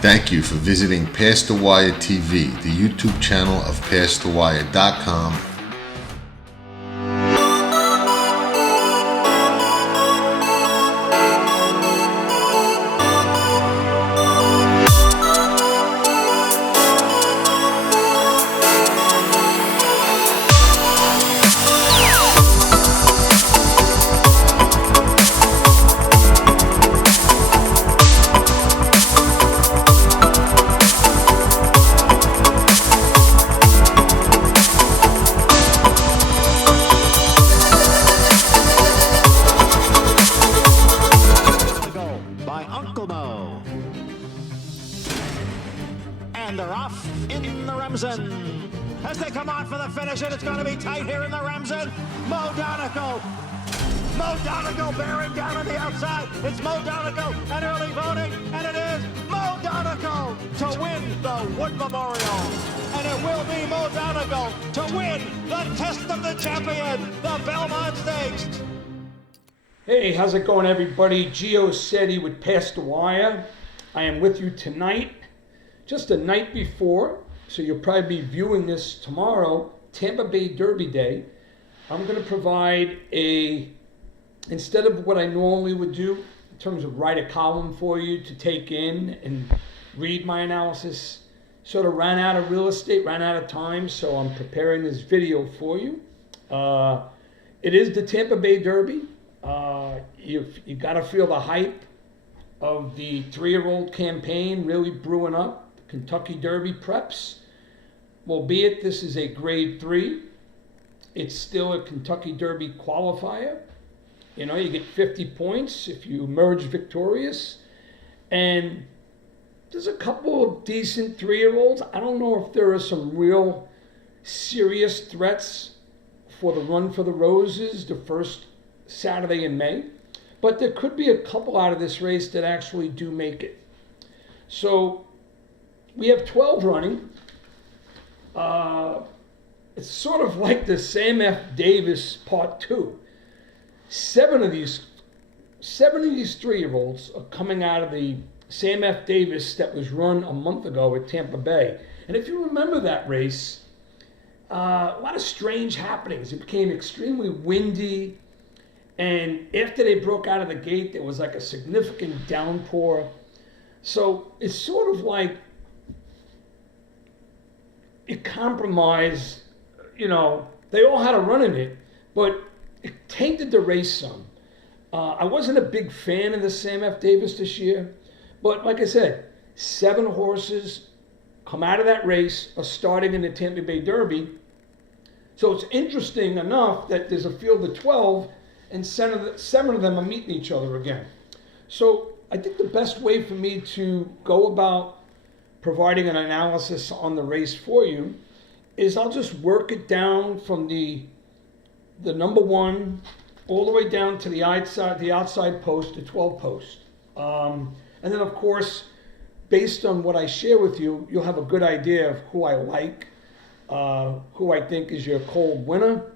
Thank you for visiting Past the Wire TV, the YouTube channel of PastTheWire.com. And they're off in the Remsen. As they come on for the finish, and it's going to be tight here in the Remsen. Mo Donegal bearing down on the outside. It's Mo Donegal and early voting, and it is Mo Donegal to win the Wood Memorial. And it will be Mo Donegal to win the Test of the Champion, the Belmont Stakes. Hey, how's it going, everybody? Geo Sette with Past the Wire. I am with you tonight, just the night before, so you'll probably be viewing this tomorrow, Tampa Bay Derby Day. I'm going to provide instead of what I normally would do, in terms of write a column for you to take in and read my analysis, sort of ran out of real estate, ran out of time, so I'm preparing this video for you. It is the Tampa Bay Derby. You got to feel the hype of the 3-year-old campaign really brewing up. Kentucky Derby preps. Albeit this is a grade 3, it's still a Kentucky Derby qualifier. You know, you get 50 points if you emerge victorious. And there's a couple of decent 3-year-olds. I don't know if there are some real serious threats for the Run for the Roses the first Saturday in May. But there could be a couple out of this race that actually do make it. So we have 12 running. It's sort of like the Sam F. Davis Part 2. Seven of these 3-year-olds are coming out of the Sam F. Davis that was run a month ago at Tampa Bay. And if you remember that race, a lot of strange happenings. It became extremely windy. And after they broke out of the gate, there was like a significant downpour. So it's sort of like it compromised, you know, they all had a run in it, but it tainted the race some. I wasn't a big fan of the Sam F. Davis this year, but like I said, 7 horses come out of that race are starting in the Tampa Bay Derby. So it's interesting enough that there's a field of 12 and 7 of them are meeting each other again. So I think the best way for me to go about providing an analysis on the race for you is I'll just work it down from the number 1 all the way down to the outside post, the 12 post. And then of course, based on what I share with you, you'll have a good idea of who I like, who I think is your cold winner,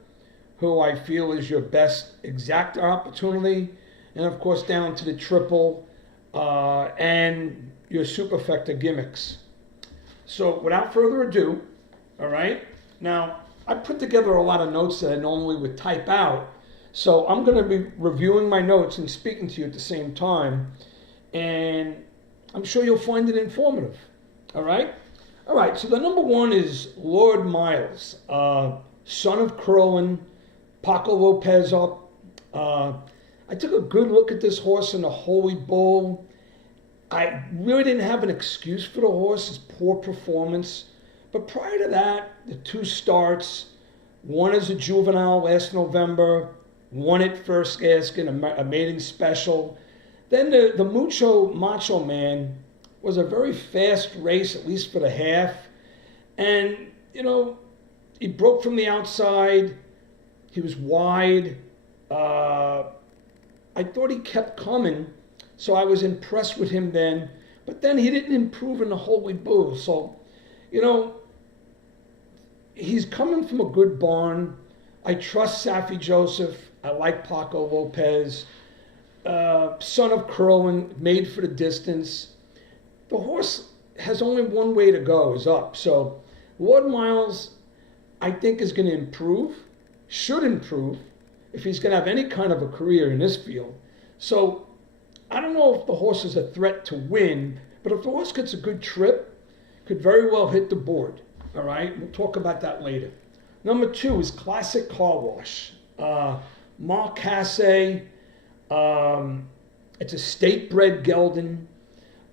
who I feel is your best exacta opportunity, and of course down to the triple and your superfecta gimmicks. So without further ado, all right, now I put together a lot of notes that I normally would type out, so I'm going to be reviewing my notes and speaking to you at the same time, and I'm sure you'll find it informative. All right, so the number 1 is Lord Miles, son of Curlin, Paco Lopez up. I took a good look at this horse in the Holy Bull. I really didn't have an excuse for the horse, his poor performance. But prior to that, the 2 starts, one as a juvenile last November, one at First Gaskin, a maiden special. Then the Mucho Macho Man was a very fast race, at least for the half. And, you know, he broke from the outside. He was wide. I thought he kept coming, so I was impressed with him then. But then he didn't improve in the Holy Bull. So, you know, he's coming from a good barn. I trust Safi Joseph. I like Paco Lopez. Son of Curlin, made for the distance. The horse has only one way to go, is up. So Ward Miles, I think, is going to improve, should improve, if he's going to have any kind of a career in this field. So I don't know if the horse is a threat to win, but if the horse gets a good trip, could very well hit the board. All right, we'll talk about that later. Number 2 is Classic Car Wash. Mark Casse, it's a state-bred gelding.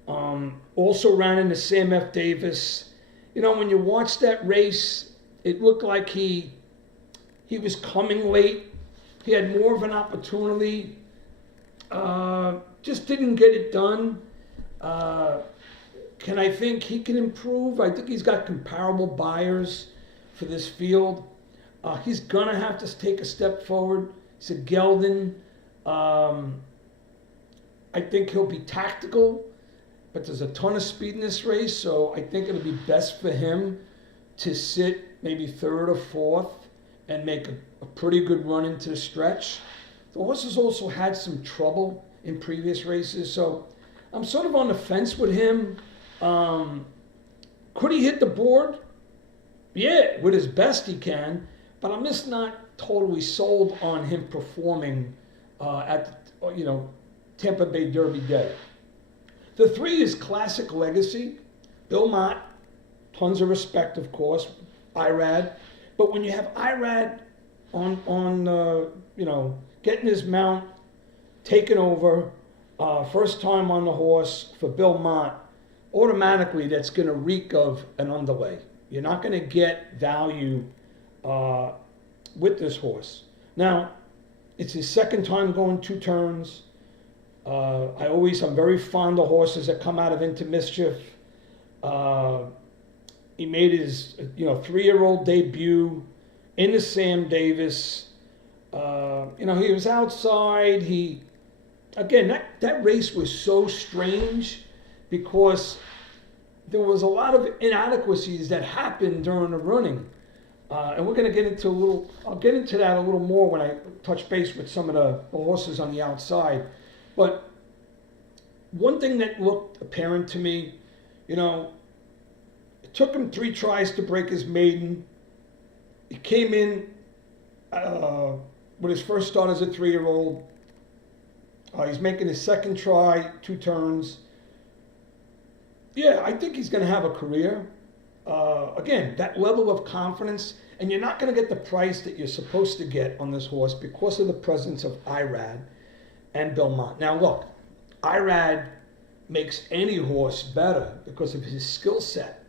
Also ran in the Sam F. Davis. You know, when you watch that race, it looked like he was coming late. He had more of an opportunity. Just didn't get it done. Can I think he can improve? I think he's got comparable buyers for this field. He's gonna have to take a step forward. He's a gelding. I think he'll be tactical, but there's a ton of speed in this race, so I think it'll be best for him to sit maybe 3rd or 4th and make a pretty good run into the stretch. The horse has also had some trouble in previous races, so I'm sort of on the fence with him. Could he hit the board? Yeah, with his best he can, but I'm just not totally sold on him performing at Tampa Bay Derby Day. The 3 is Classic Legacy. Bill Mott, tons of respect, of course. Irad, but when you have Irad on getting his mount taken over, first time on the horse for Bill Mott, automatically that's going to reek of an underlay. You're not going to get value with this horse. Now, it's his 2nd time going 2 turns. I'm very fond of horses that come out of Into Mischief. He made his 3-year-old debut in the Sam Davis. He was outside. That race was so strange because there was a lot of inadequacies that happened during the running. And we're going to get into I'll get into that a little more when I touch base with some of the horses on the outside. But one thing that looked apparent to me, it took him 3 tries to break his maiden. He came in with his first start as a 3-year-old. He's making his 2nd try, 2 turns. Yeah, I think he's going to have a career. Again, that level of confidence, and you're not going to get the price that you're supposed to get on this horse because of the presence of Irad and Belmont. Now look, Irad makes any horse better because of his skill set.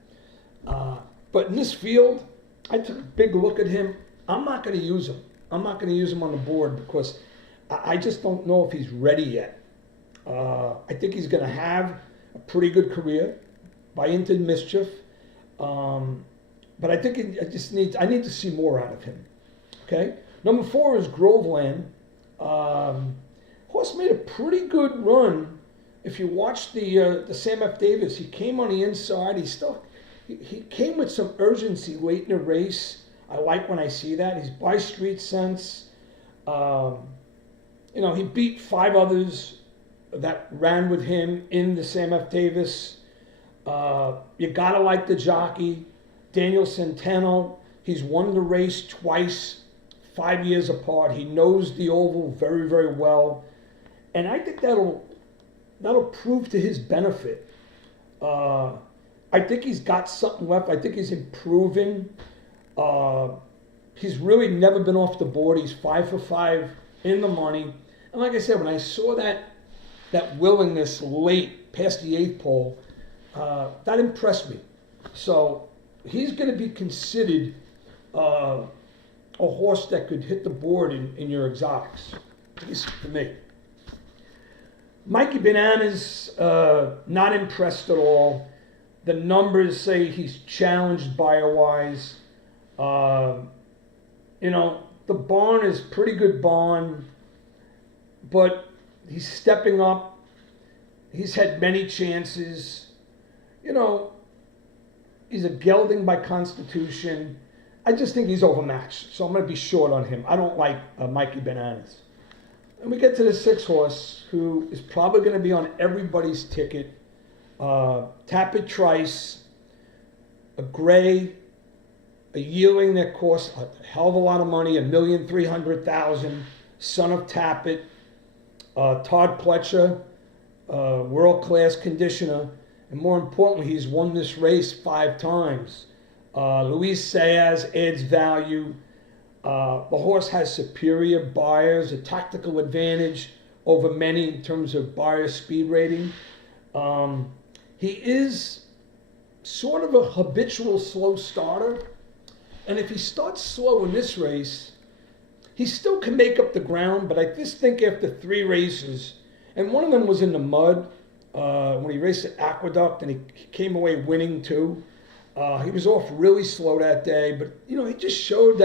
But in this field, I took a big look at him. I'm not going to use him. I'm not going to use him on the board because I just don't know if he's ready yet. I think he's going to have a pretty good career by Into Mischief. But I think I need to see more out of him. Okay? Number 4 is Groveland. Horse made a pretty good run. If you watch the Sam F. Davis, he came on the inside. He came with some urgency late in the race. I like when I see that. He's by street sense. He beat 5 others that ran with him in the Sam F. Davis. You gotta like the jockey, Daniel Centeno. He's won the race twice, 5 years apart. He knows the oval very, very well, and I think that'll prove to his benefit. I think he's got something left. I think he's improving. He's really never been off the board. He's 5 for 5 in the money, and like I said, when I saw that willingness late past the 8th pole, that impressed me. So he's going to be considered a horse that could hit the board in your exotics, at least for me. Mikey Bananas, not impressed at all. The numbers say he's challenged buyer-wise. The barn is pretty good barn, but he's stepping up. He's had many chances. He's a gelding by constitution. I just think he's overmatched, so I'm going to be short on him. I don't like Mikey Bananas. And we get to the 6th horse, who is probably going to be on everybody's ticket. Tapit Trice, a gray, a yearling that costs a hell of a lot of money, $1,300,000, son of Tapit, Todd Pletcher, world-class conditioner, and more importantly, he's won this race 5 times. Luis Saez adds value. The horse has superior buyers, a tactical advantage over many in terms of buyer speed rating. He is sort of a habitual slow starter, and if he starts slow in this race, he still can make up the ground, but I just think after 3 races, and one of them was in the mud, when he raced at Aqueduct, and he came away winning too. He was off really slow that day, but he just showed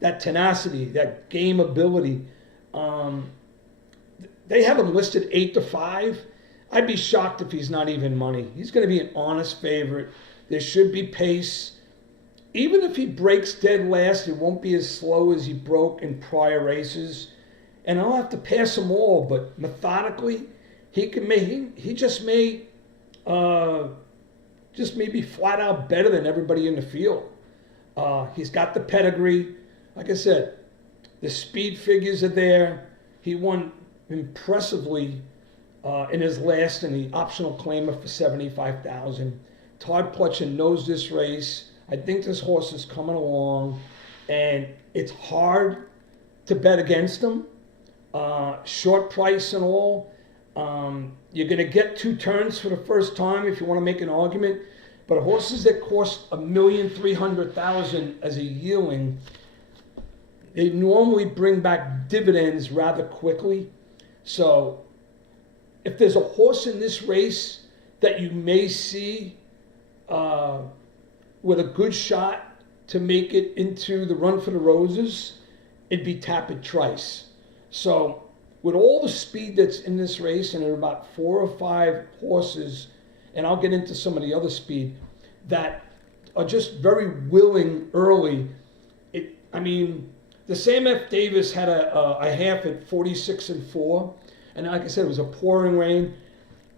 that tenacity, that game ability. They have him listed 8-5. I'd be shocked if he's not even money. He's going to be an honest favorite. There should be pace. Even if he breaks dead last, it won't be as slow as he broke in prior races. And I'll have to pass them all, but methodically, he just may be flat out better than everybody in the field. He's got the pedigree. Like I said, the speed figures are there. He won impressively in his last in the optional claimer for $75,000. Todd Pletcher knows this race. I think this horse is coming along, and it's hard to bet against him. Short price and all. You're going to get 2 turns for the first time if you want to make an argument. But horses that cost $1,300,000 as a yearling, they normally bring back dividends rather quickly. So if there's a horse in this race that you may see with a good shot to make it into the run for the roses, it'd be Tapit Trice. So with all the speed that's in this race, and there are about 4 or 5 horses, and I'll get into some of the other speed, that are just very willing early. The Sam F. Davis had a half at 46-4, and like I said, it was a pouring rain.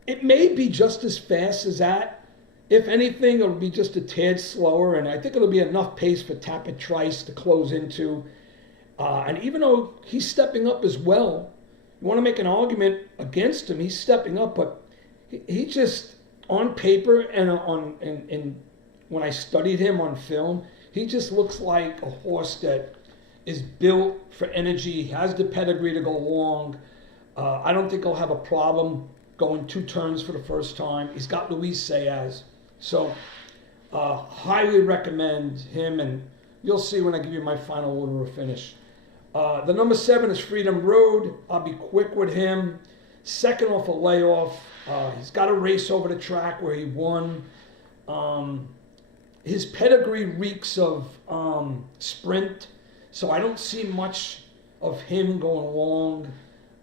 It may be just as fast as that. If anything, it'll be just a tad slower, and I think it'll be enough pace for Tapit Trice to close into. And even though he's stepping up as well, you want to make an argument against him, he's stepping up, but he just, on paper and when I studied him on film, he just looks like a horse that is built for energy, has the pedigree to go long. I don't think he'll have a problem going 2 turns for the first time. He's got Luis Saez. So highly recommend him, and you'll see when I give you my final order of finish. The number 7 is Freedom Road. I'll be quick with him. Second off a layoff. He's got a race over the track where he won. His pedigree reeks of sprint, so I don't see much of him going long.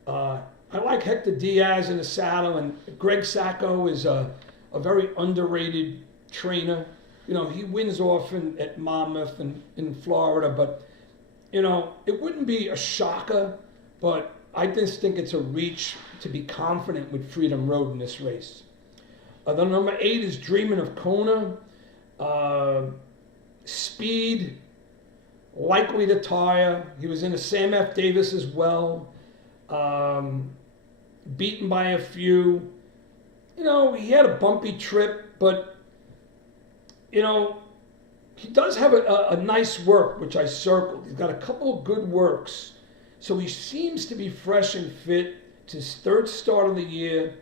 I like Hector Diaz in the saddle, and Greg Sacco is a very underrated trainer. He wins often at Monmouth and in Florida, but it wouldn't be a shocker, but I just think it's a reach to be confident with Freedom Road in this race. The number 8 is Dreamin' of Kona. Speed, likely to tire. He was in a Sam F. Davis as well. Beaten by a few. He had a bumpy trip, but, he does have a nice work, which I circled. He's got a couple of good works. So he seems to be fresh and fit. It's his 3rd start of the year.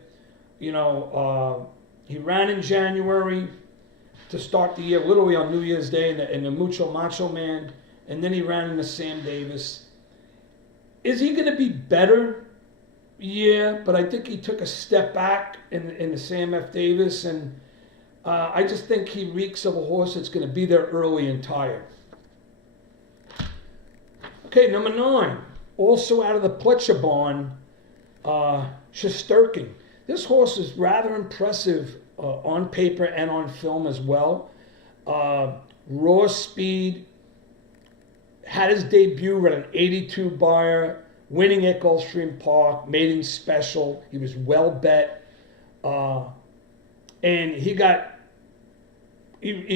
He ran in January to start the year, literally on New Year's Day in the Mucho Macho Man, and then he ran in the Sam Davis. Is he going to be better? Yeah, but I think he took a step back in the Sam F. Davis, and I just think he reeks of a horse that's going to be there early and tired. Okay, number 9, also out of the Pletcher barn, Shesterkin. This horse is rather impressive on paper and on film as well. Raw speed, had his debut at an 82 buyer, winning at Gulfstream Park, maiden special. He was well bet. and he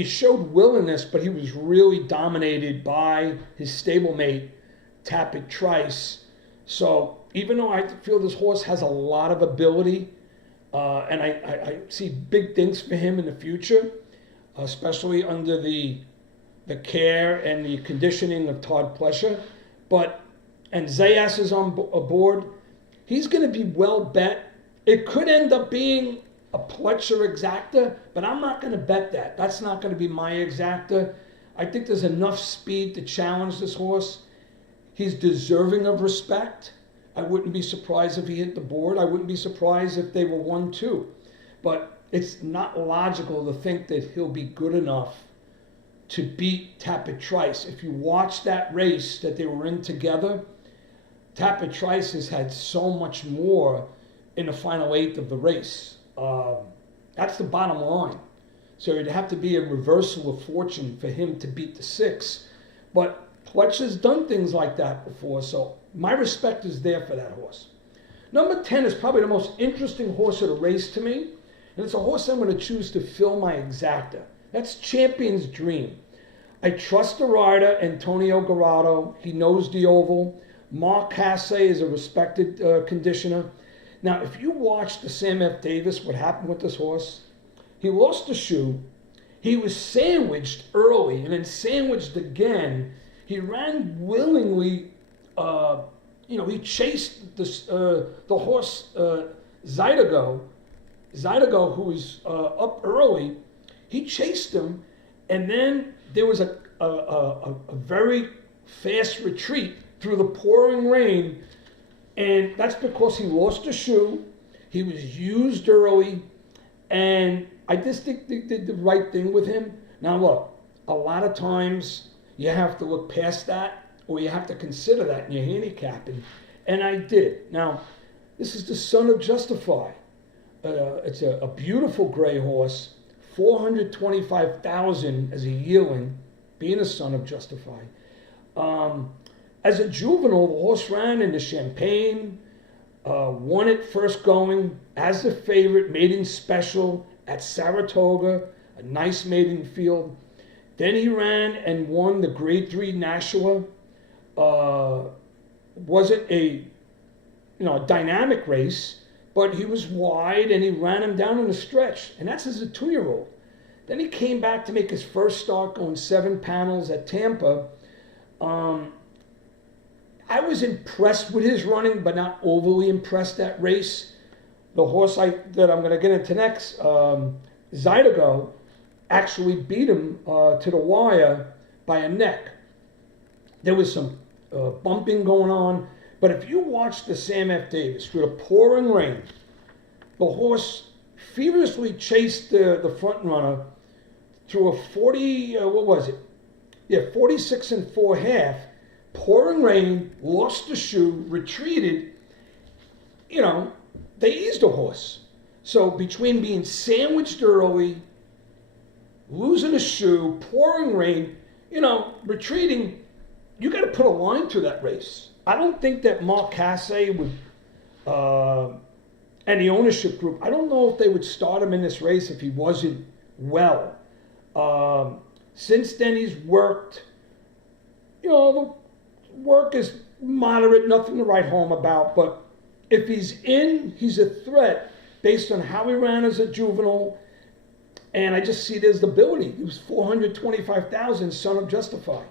showed willingness, but he was really dominated by his stablemate, Tapit Trice. So even though I feel this horse has a lot of ability, and I see big things for him in the future, especially under the care and the conditioning of Todd Plesher, and Zayas is on aboard, he's going to be well bet. It could end up being a Pletcher exacta, but I'm not going to bet that. That's not going to be my exacta. I think there's enough speed to challenge this horse. He's deserving of respect. I wouldn't be surprised if he hit the board. I wouldn't be surprised if they were 1-2. But it's not logical to think that he'll be good enough to beat Tapit Trice. If you watch that race that they were in together, Tapit Trice has had so much more in the final eighth of the race. That's the bottom line. So it'd have to be a reversal of fortune for him to beat the 6. But Pletcher's done things like that before, so my respect is there for that horse. Number 10 is probably the most interesting horse of the race to me, and it's a horse I'm going to choose to fill my exacta. That's Champion's Dream. I trust the rider, Antonio Garado. He knows the oval. Mark Hasse is a respected conditioner. Now, if you watch the Sam F. Davis, what happened with this horse, he lost the shoe. He was sandwiched early and then sandwiched again. He ran willingly. He chased the horse Zydeco, who was up early. He chased him, and then there was a very fast retreat through the pouring rain, and that's because he lost a shoe. He was used early, and I just think they did the right thing with him. Now look, a lot of times you have to look past that, or you have to consider that in your handicapping, and I did. Now, this is the son of Justify. It's a beautiful gray horse, $425,000 as a yearling, being a son of Justify. As a juvenile, the horse ran in the Champagne, won it first going as the favorite, maiden special at Saratoga, a nice maiden field. Then he ran and won the Grade 3 Nashua. Wasn't a dynamic race, but he was wide and he ran him down in the stretch, and that's as a 2-year-old. Then he came back to make his first start, going 7 panels at Tampa. I was impressed with his running, but not overly impressed that race. The horse that I'm going to get into next, Zydeco, actually beat him to the wire by a neck. There was some bumping going on, but if you watch the Sam F. Davis through the pouring rain, the horse feverishly chased the front runner through a 46 4.5, pouring rain, lost the shoe, retreated. They eased the horse. So between being sandwiched early, losing a shoe, pouring rain, retreating, you got to put a line through that race. I don't think that Mark Hasse would, and the ownership group, I don't know if they would start him in this race if he wasn't well. Since then, he's worked. The work is moderate, nothing to write home about. But if he's in, he's a threat based on how he ran as a juvenile. And I just see there's the ability. He was $425,000, son of Justify.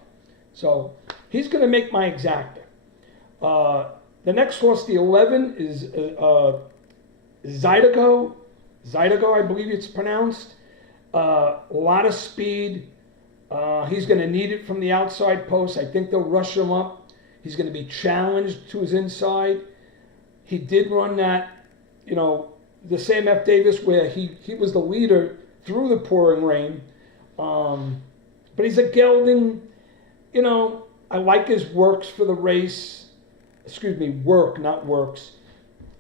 So he's going to make my exacta. The next horse, the 11, is Zydeco. Zydeco, I believe it's pronounced. A lot of speed. He's going to need it from the outside post. I think they'll rush him up. He's going to be challenged to his inside. He did run that, the Sam F. Davis where he was the leader through the pouring rain. But he's a gelding. I like his works for the race. Excuse me, work, not works.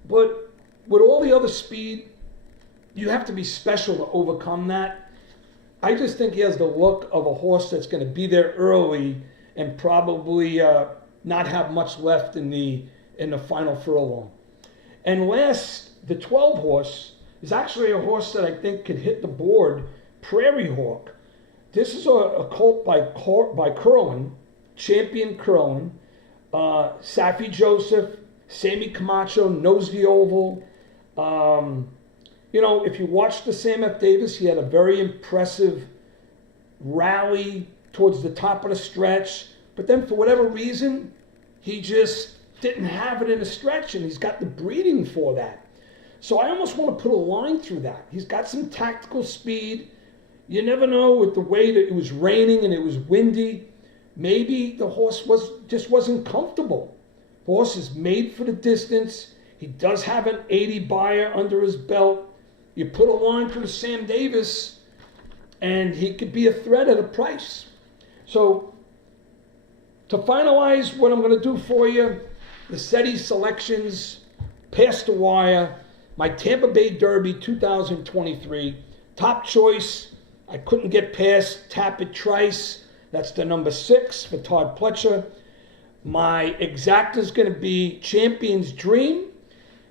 But with all the other speed, you have to be special to overcome that. I just think he has the look of a horse that's going to be there early and probably not have much left in the final furlong. And last, the 12 horse, is actually a horse that I think could hit the board, Prairie Hawk. This is a colt by Curlin, Champion Curlin. Safi Joseph, Sammy Camacho knows the oval. If you watch the Sam F. Davis, he had a very impressive rally towards the top of the stretch. But then for whatever reason, he just didn't have it in a stretch, and he's got the breeding for that. So I almost want to put a line through that. He's got some tactical speed. You never know with the way that it was raining and it was windy. Maybe the horse just wasn't comfortable. The horse is made for the distance. He does have an 80 buyer under his belt. You put a line through Sam Davis, and he could be a threat at a price. So to finalize what I'm going to do for you, the Sette selections, past the wire, my Tampa Bay Derby 2023, top choice, I couldn't get past Tapit Trice. That's the number 6 for Todd Pletcher. My exact is going to be Champion's Dream,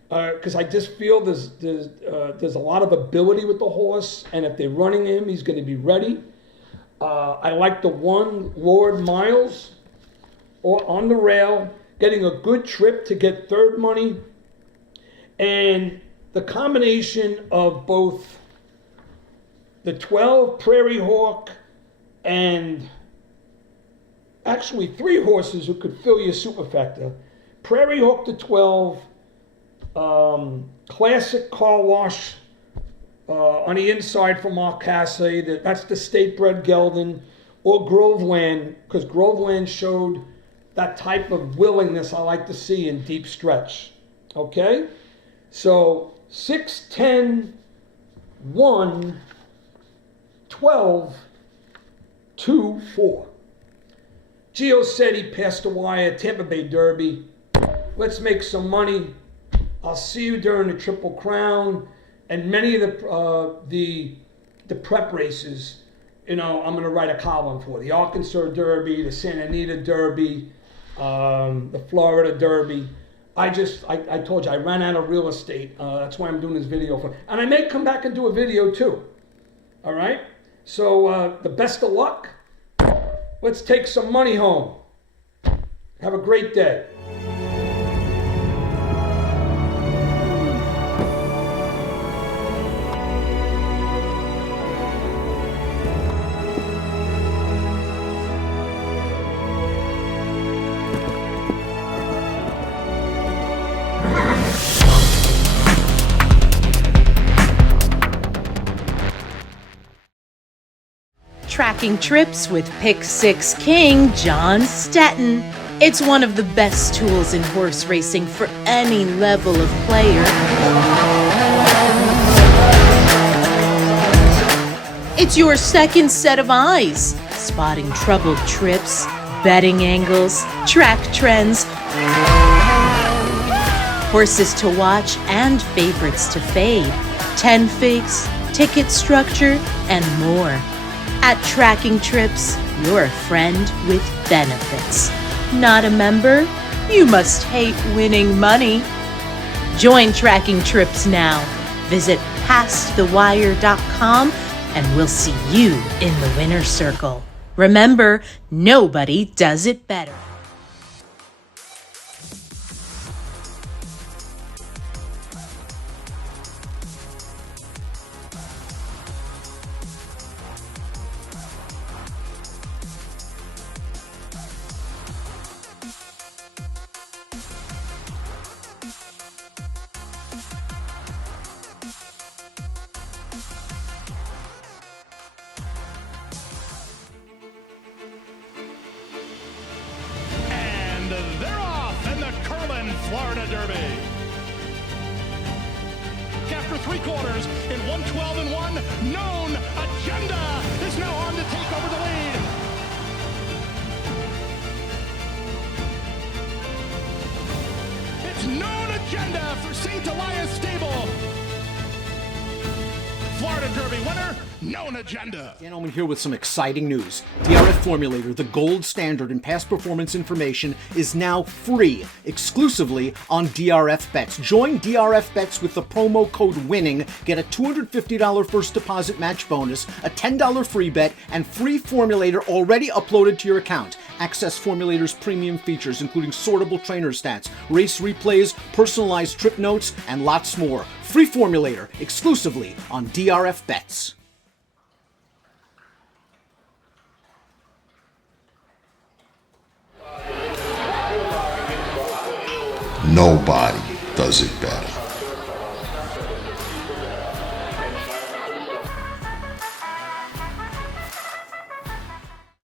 because I just feel there's a lot of ability with the horse, and if they're running him, he's going to be ready. I like the 1 Lord Miles or on the rail, getting a good trip to get third money, and the combination of both the 12 Prairie Hawk and actually 3 horses who could fill your superfecta. Prairie Hawk to 12, Classic Car Wash on the inside for Mark Casse, that's the state-bred gelding, or Groveland, because Groveland showed that type of willingness I like to see in deep stretch. Okay? So 6, 10, 1, 12, 2, 4. Geo Sette, past the wire, Tampa Bay Derby. Let's make some money. I'll see you during the Triple Crown and many of the prep races. I'm going to write a column for the Arkansas Derby, the Santa Anita Derby, the Florida Derby. I told you I ran out of real estate. That's why I'm doing this video for. And I may come back and do a video too. All right. So the best of luck. Let's take some money home. Have a great day. Tracking trips with Pick 6 King John Stetton. It's one of the best tools in horse racing for any level of player. It's your second set of eyes, spotting troubled trips, betting angles, track trends, horses to watch and favorites to fade, 10 figs, ticket structure, and more. At Tracking Trips, you're a friend with benefits. Not a member? You must hate winning money. Join Tracking Trips now. Visit pastthewire.com and we'll see you in the winner's circle. Remember, nobody does it better. They're off in the Curlin, Florida Derby. After 3/4 in 1:12-1, Known Agenda is now on to take over the lead. It's Known Agenda for St. Elias Stable. Florida Derby winner, Known Agenda. Dan Oman here with some exciting news. DRF Formulator, the gold standard in past performance information, is now free exclusively on DRF Bets. Join DRF Bets with the promo code WINNING. Get a $250 first deposit match bonus, a $10 free bet, and free Formulator already uploaded to your account. Access Formulator's premium features, including sortable trainer stats, race replays, personalized trip notes, and lots more. Free Formulator exclusively on DRF Bets. Nobody does it better.